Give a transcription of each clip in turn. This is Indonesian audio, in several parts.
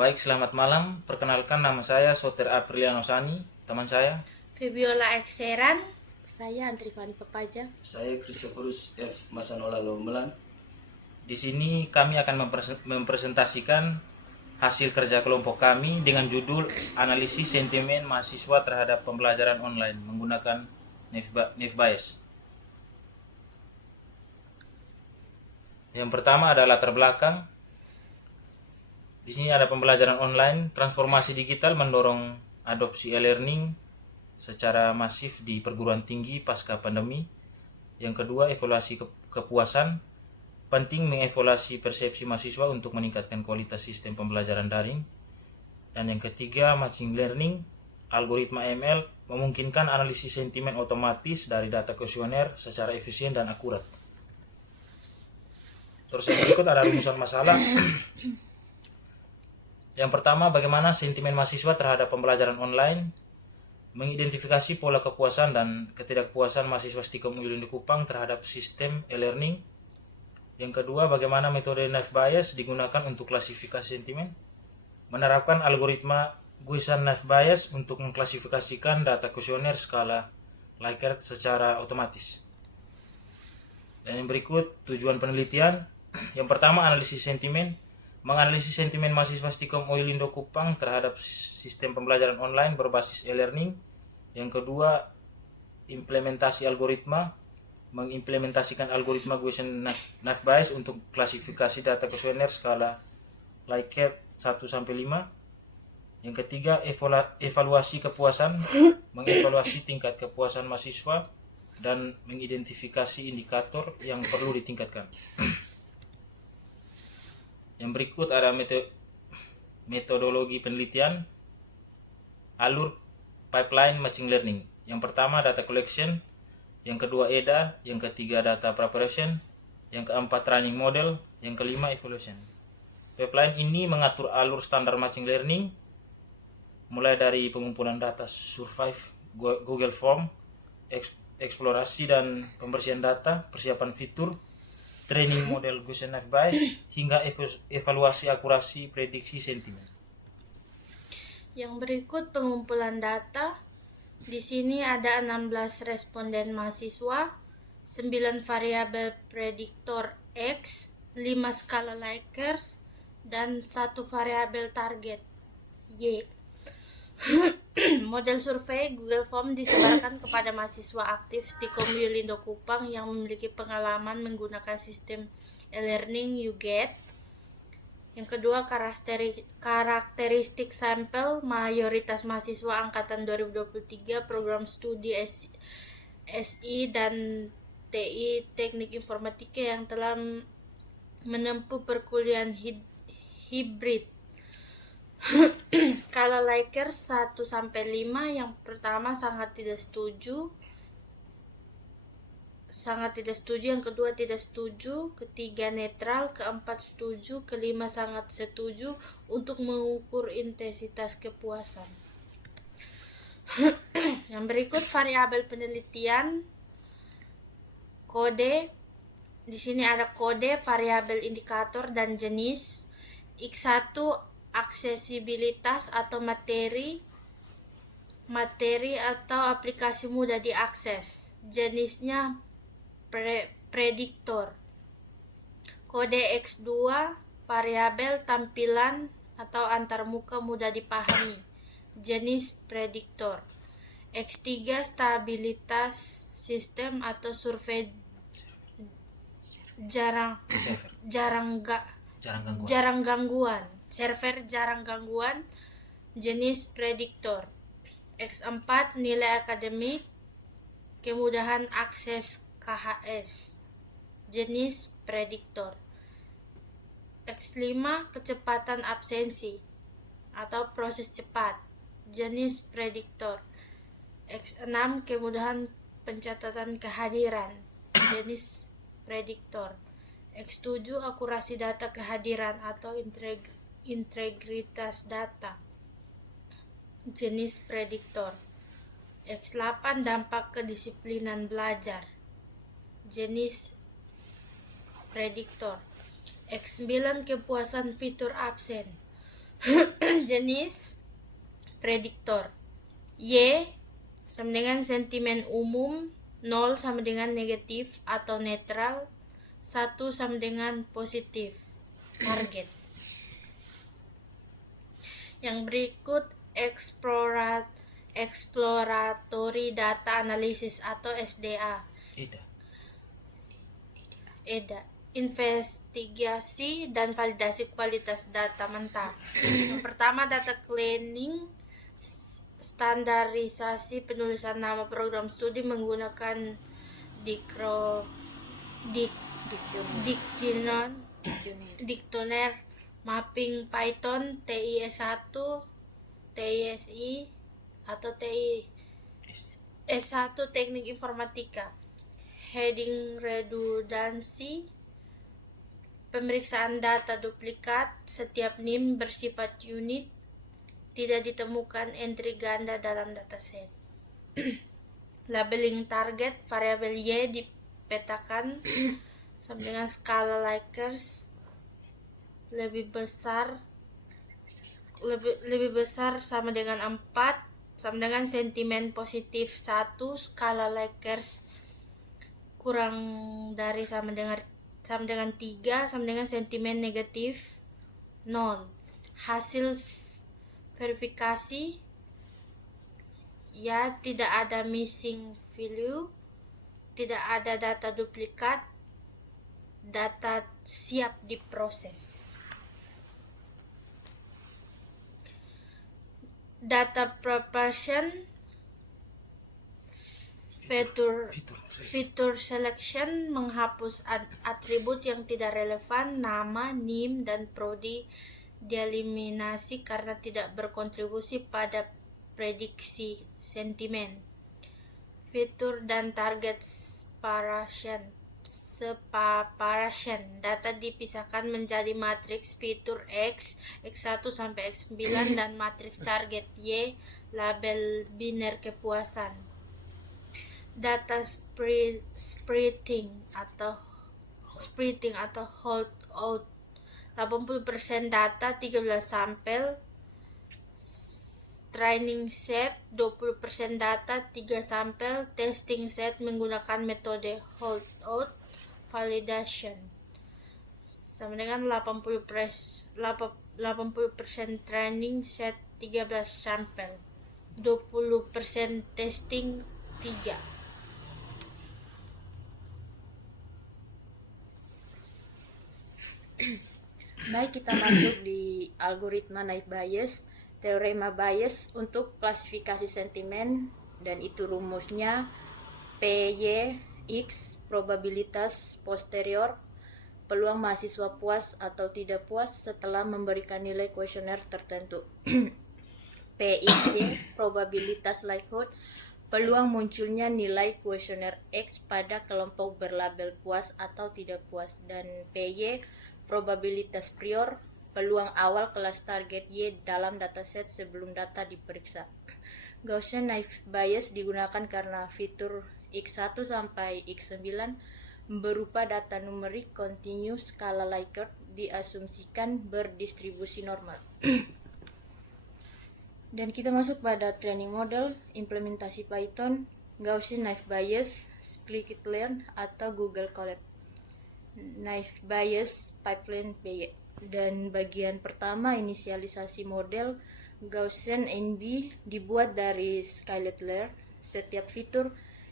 Baik, selamat malam. Perkenalkan, nama saya Soter Apriliano Sani, teman saya. Febiola Ekseran, saya Antrifani Pepaja. Saya Christophorus F. Masanola Lomelan. Di sini kami akan mempresentasikan hasil kerja kelompok kami dengan judul Analisis Sentimen Mahasiswa Terhadap Pembelajaran Online menggunakan NEF-Bias. Yang pertama adalah latar belakang. Di sini ada pembelajaran online, transformasi digital mendorong adopsi e-learning secara masif di perguruan tinggi pasca pandemi. Yang kedua, evaluasi kepuasan. Penting mengevaluasi persepsi mahasiswa untuk meningkatkan kualitas sistem pembelajaran daring. Dan yang ketiga, machine learning. Algoritma ML memungkinkan analisis sentimen otomatis dari data kuesioner secara efisien dan akurat. Terus yang berikut ada rumusan masalah. Yang pertama, bagaimana sentimen mahasiswa terhadap pembelajaran online, mengidentifikasi pola kepuasan dan ketidakpuasan mahasiswa Stikom UI Lindo Kupang terhadap sistem e-learning. Yang kedua, bagaimana metode NEF-Bias digunakan untuk klasifikasi sentimen, menerapkan algoritma Gaussian NEF-Bias untuk mengklasifikasikan data kuesioner skala Likert secara otomatis. Dan yang berikut, tujuan penelitian. Yang pertama, analisis sentimen. Menganalisis sentimen mahasiswa Stikom UI Lindo Kupang terhadap sistem pembelajaran online berbasis e-learning. Yang kedua, implementasi algoritma. Mengimplementasikan algoritma Gaussian NEF-Bias untuk klasifikasi data kuesioner skala Likert 1-5. Yang ketiga, evaluasi kepuasan. Mengevaluasi tingkat kepuasan mahasiswa dan mengidentifikasi indikator yang perlu ditingkatkan. Yang berikut ada metodologi penelitian, alur pipeline machine learning. Yang pertama data collection, yang kedua EDA, yang ketiga data preparation, yang keempat training model, yang kelima evaluation. Pipeline ini mengatur alur standar machine learning, mulai dari pengumpulan data survey Google Form, eksplorasi dan pembersihan data, persiapan fitur, training model Gaussian NEF-Bias, hingga evaluasi akurasi prediksi sentimen. Yang berikut pengumpulan data. Di sini ada 16 responden mahasiswa, 9 variabel prediktor X, 5 skala Likert, dan 1 variabel target Y. Model survei Google Form disebarkan kepada mahasiswa aktif Stikom UI Lindo Kupang yang memiliki pengalaman menggunakan sistem e-learning UGET. Yang kedua, karakteristik sampel mayoritas mahasiswa angkatan 2023 program studi SI dan TI Teknik Informatika yang telah menempuh perkuliahan hibrid. Skala Likert 1-5. Yang pertama sangat tidak setuju, yang kedua tidak setuju, ketiga netral, keempat setuju, kelima sangat setuju untuk mengukur intensitas kepuasan. Yang berikut variabel penelitian. Kode. Di sini ada kode, variabel indikator dan jenis. X1 aksesibilitas atau materi atau aplikasi mudah diakses. Jenisnya prediktor. Kode X2 variabel tampilan atau antarmuka mudah dipahami. Jenis prediktor. X3 stabilitas sistem atau survei jarang gangguan. Server jarang gangguan. Jenis prediktor. X4 nilai akademik, kemudahan akses KHS. Jenis prediktor. X5 kecepatan absensi atau proses cepat. Jenis prediktor. X6 kemudahan pencatatan kehadiran. Jenis prediktor. X7 akurasi data kehadiran atau integritas data. Jenis prediktor. X8 dampak kedisiplinan belajar. Jenis prediktor. X9 kepuasan fitur absen. Jenis prediktor. Y sama dengan sentimen umum, 0 sama dengan negatif atau netral, 1 sama dengan positif, target. Yang berikut exploratory data analysis atau SDA. EDA. Investigasi dan validasi kualitas data mentah. Yang pertama, data cleaning, standarisasi penulisan nama program studi menggunakan Dictionary, mapping Python, TIS1, TISI atau TIS1 teknik informatika. Heading redundancy, pemeriksaan data duplikat, setiap NIM bersifat unit, tidak ditemukan entry ganda dalam dataset. Labeling target, variabel Y dipetakan sama dengan skala Likert lebih besar sama dengan 4, sama dengan sentimen positif 1, skala Likert kurang dari sama dengan 3, sama dengan sentimen negatif 0. Hasil verifikasi, ya tidak ada missing value, tidak ada data duplikat, data siap diproses. Data preparation, Feature selection, menghapus atribut yang tidak relevan, nama, NIM, dan prodi dieliminasi karena tidak berkontribusi pada prediksi sentimen. Fitur dan target separation, data dipisahkan menjadi matriks fitur X, X1 sampai X9 dan matriks target Y, label biner kepuasan. Data splitting atau holdout, 80% data, 13 sampel. Training set, 20% data, 3 sampel. Testing set menggunakan metode holdout validation sama dengan 80% training set, 13 sampel, 20% testing 3. Baik, kita masuk di algoritma naive Bayes, teorema Bayes untuk klasifikasi sentimen, dan itu rumusnya PYX, probabilitas posterior, peluang mahasiswa puas atau tidak puas setelah memberikan nilai kuesioner tertentu. PXY, probabilitas likelihood, peluang munculnya nilai kuesioner X pada kelompok berlabel puas atau tidak puas. Dan PY, probabilitas prior, peluang awal kelas target Y dalam dataset sebelum data diperiksa. Gaussian naive Bayes digunakan karena fitur X1 sampai X9 berupa data numerik kontinu skala Likert diasumsikan berdistribusi normal. Dan kita masuk pada training model, implementasi Python, Gaussian naive Bayes, scikit-learn atau Google Colab. Naive Bayes pipeline PY. Dan bagian pertama, inisialisasi model Gaussian NB dibuat dari scikit-learn. Setiap fitur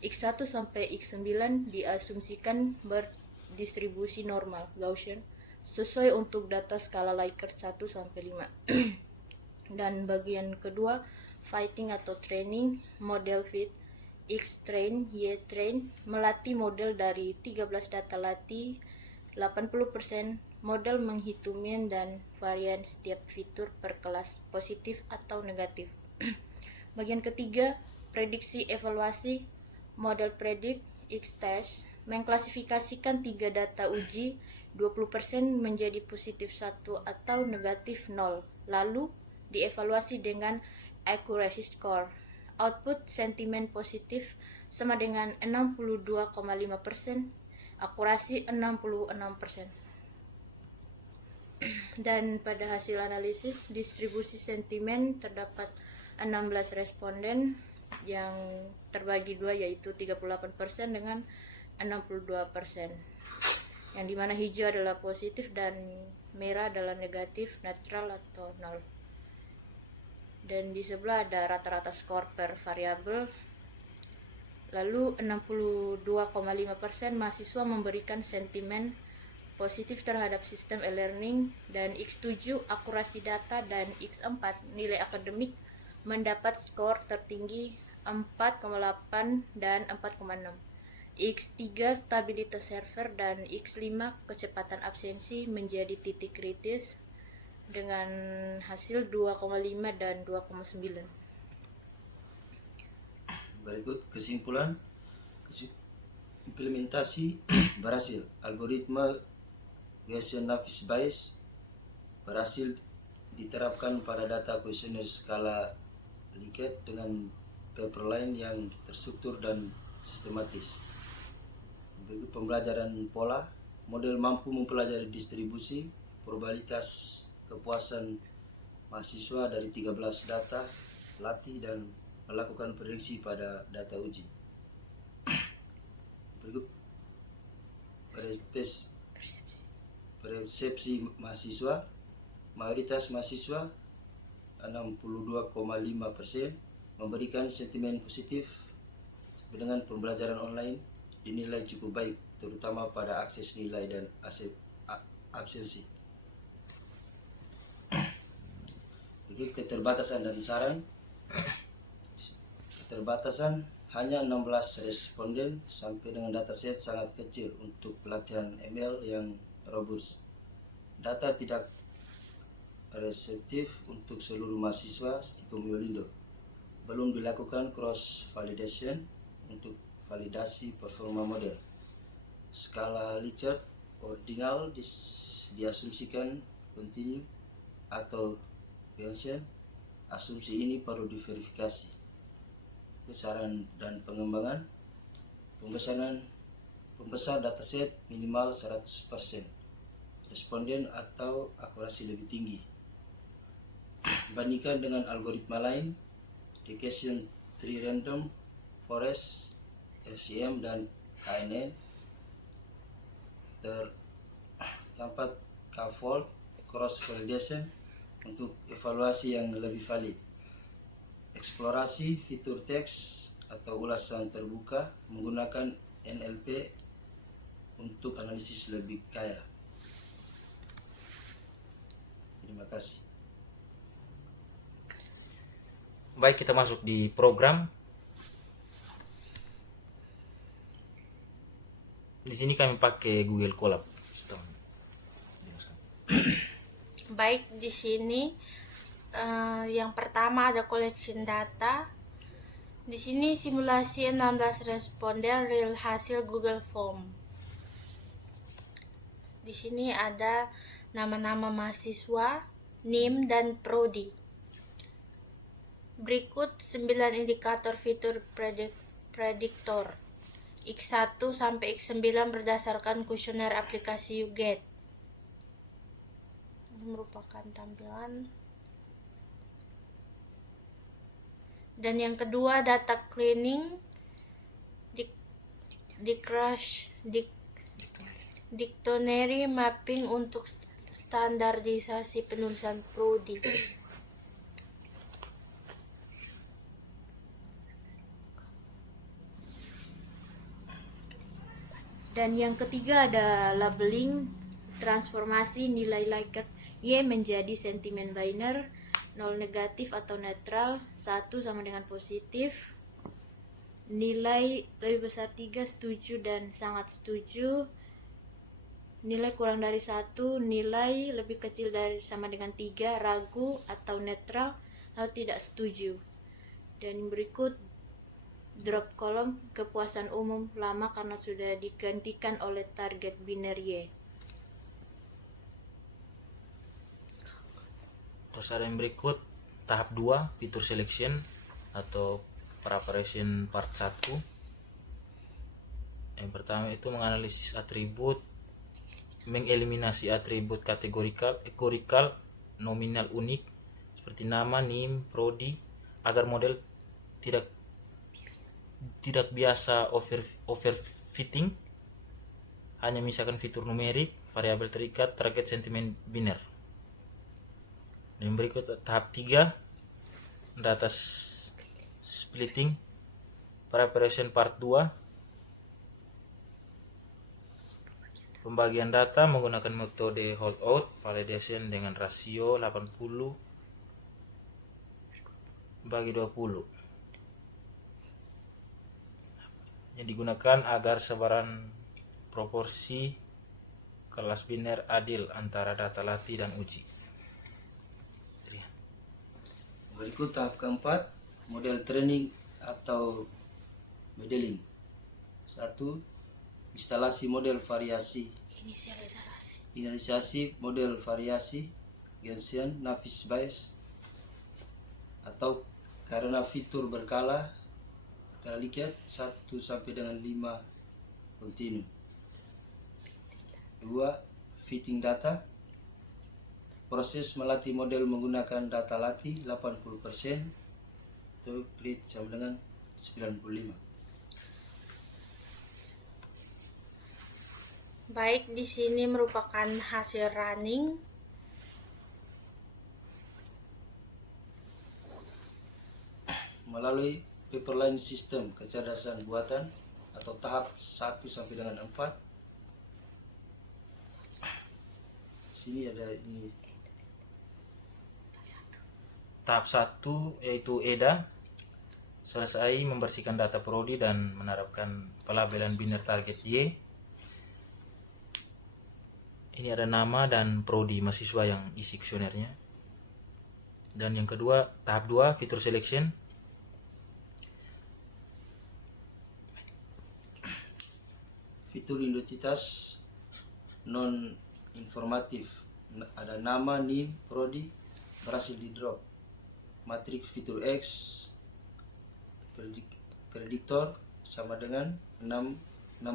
X1 sampai X9 diasumsikan berdistribusi normal Gaussian sesuai untuk data skala Likert 1 sampai 5. Dan bagian kedua, fitting atau training model fit, X-train, Y-train, melatih model dari 13 data latih, 80% model menghitung mean dan varian setiap fitur per kelas, positif atau negatif. Bagian ketiga, prediksi evaluasi, model predict, X-test, mengklasifikasikan 3 data uji, 20% menjadi positif 1 atau negatif 0, lalu dievaluasi dengan accuracy score. Output sentimen positif sama dengan 62,5%, akurasi 66%. Dan pada hasil analisis distribusi sentimen terdapat 16 responden yang terbagi dua, yaitu 38% dengan 62%. Yang dimana hijau adalah positif dan merah adalah negatif, netral atau nol. Dan di sebelah ada rata-rata skor per variabel. Lalu 62,5% mahasiswa memberikan sentimen positif terhadap sistem e-learning, dan X7 akurasi data dan X4 nilai akademik mendapat skor tertinggi 4,8 dan 4,6. X3 stabilitas server dan X5 kecepatan absensi menjadi titik kritis dengan hasil 2,5 dan 2,9. Berikut kesimpulan. Implementasi berhasil. Algoritma Gaussian Navis Bayes berhasil diterapkan pada data kuesioner skala Likert dengan paper lain yang terstruktur dan sistematis. Berikut pembelajaran pola. Model mampu mempelajari distribusi probabilitas kepuasan mahasiswa dari 13 data latih dan melakukan prediksi pada data uji. Berikut persepsi mahasiswa. Mayoritas mahasiswa 62,5% memberikan sentimen positif dengan pembelajaran online dinilai cukup baik, terutama pada akses nilai dan absensi. Berikut keterbatasan dan saran. Keterbatasan, hanya 16 responden sampai dengan dataset sangat kecil untuk pelatihan ML yang robust. Data tidak reseptif untuk seluruh mahasiswa Stikom Yolindo. Belum dilakukan cross validation untuk validasi performa model. Skala Likert ordinal diasumsikan kontinu atau Gaussian. Asumsi ini perlu diverifikasi. Saran dan pengembangan. Pembesar dataset minimal 100%. Responden atau akurasi lebih tinggi. Bandingkan dengan algoritma lain, Gaussian Tree Random Forest, FCM dan KNN. Terdapat K-fold cross validation untuk evaluasi yang lebih valid. Eksplorasi fitur teks atau ulasan terbuka menggunakan NLP untuk analisis lebih kaya. Terima kasih. Baik, kita masuk di program. Di sini kami pakai Google Colab. Baik, di sini yang pertama ada collection data. Di sini simulasi 16 responden real hasil Google Form. Di sini ada nama-nama mahasiswa, NIM dan prodi. Berikut 9 indikator fitur prediktor. X1 sampai X9 berdasarkan kuesioner aplikasi YouGet. Ini merupakan tampilan. Dan yang kedua data cleaning, dictionary mapping untuk standarisasi penulisan prodi. Dan yang ketiga ada labeling, transformasi nilai Likert Y menjadi sentimen biner, 0 negatif atau netral, 1 sama dengan positif, nilai lebih besar 3 setuju dan sangat setuju, nilai kurang dari 1, nilai lebih kecil dari sama dengan 3, ragu atau netral atau tidak setuju. Dan berikut drop kolom kepuasan umum lama karena sudah digantikan oleh target biner Y. Terus ada yang berikut tahap 2 fitur selection atau preparation part 1. Yang pertama itu menganalisis atribut mengeliminasi atribut kategorikal nominal unik seperti nama, NIM, prodi agar model tidak biasa overfitting, hanya misalkan fitur numerik, variabel terikat, target, sentimen biner. Dan berikut tahap 3, data splitting, preparation part 2. Pembagian data menggunakan metode holdout validation dengan rasio 80/20 yang digunakan agar sebaran proporsi kelas biner adil antara data latih dan uji. Berikut tahap keempat, model training atau modeling. 1. Instalasi model variasi. Inisialisasi model variasi Gaussian Navier Bayes atau karena fitur berkala lihat 1 sampai dengan 5 kontinu. 2. Fitting data. Proses melatih model menggunakan data latih 80% atau lead sama dengan 95. Baik, di sini merupakan hasil running. Melalui pipeline sistem kecerdasan buatan atau tahap 1 sampai dengan 4. Sini ada ini. Tahap 1 yaitu EDA, selesai membersihkan data prodi dan menerapkan pelabelan biner target Y. Ini ada nama dan prodi mahasiswa yang isi kuesionernya. Dan yang kedua, tahap 2, fitur selection. Fitur identitas non informatif, ada nama, NIM, prodi berhasil di drop. Matriks fitur X, prediktor sama dengan 6,9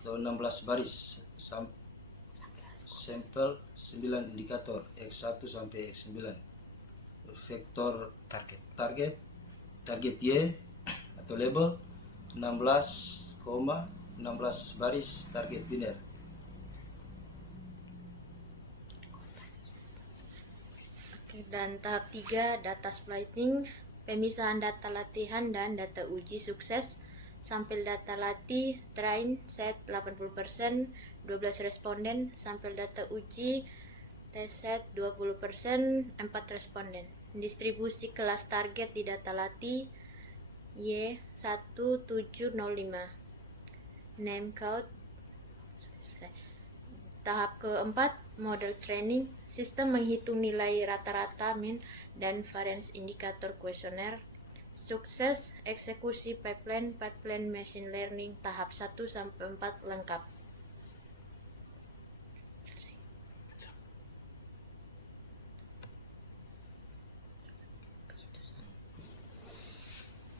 atau 16 baris, sampel 9 indikator X1 sampai X9. Vektor target Y atau label 16 baris target biner. Oke, dan tahap 3, data splitting, pemisahan data latihan dan data uji sukses. Sampel data latih, train, set 80%, 12 responden. Sampel data uji, test set 20%, 4 responden. Distribusi kelas target di data latih, Y1705. Name code. Tahap keempat, model training, sistem menghitung nilai rata-rata, min, dan variance indikator kuesioner. Sukses eksekusi pipeline machine learning tahap 1 sampai 4 lengkap. Selesai.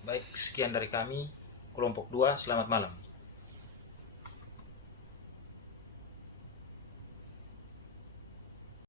Baik, sekian dari kami kelompok 2. Selamat malam.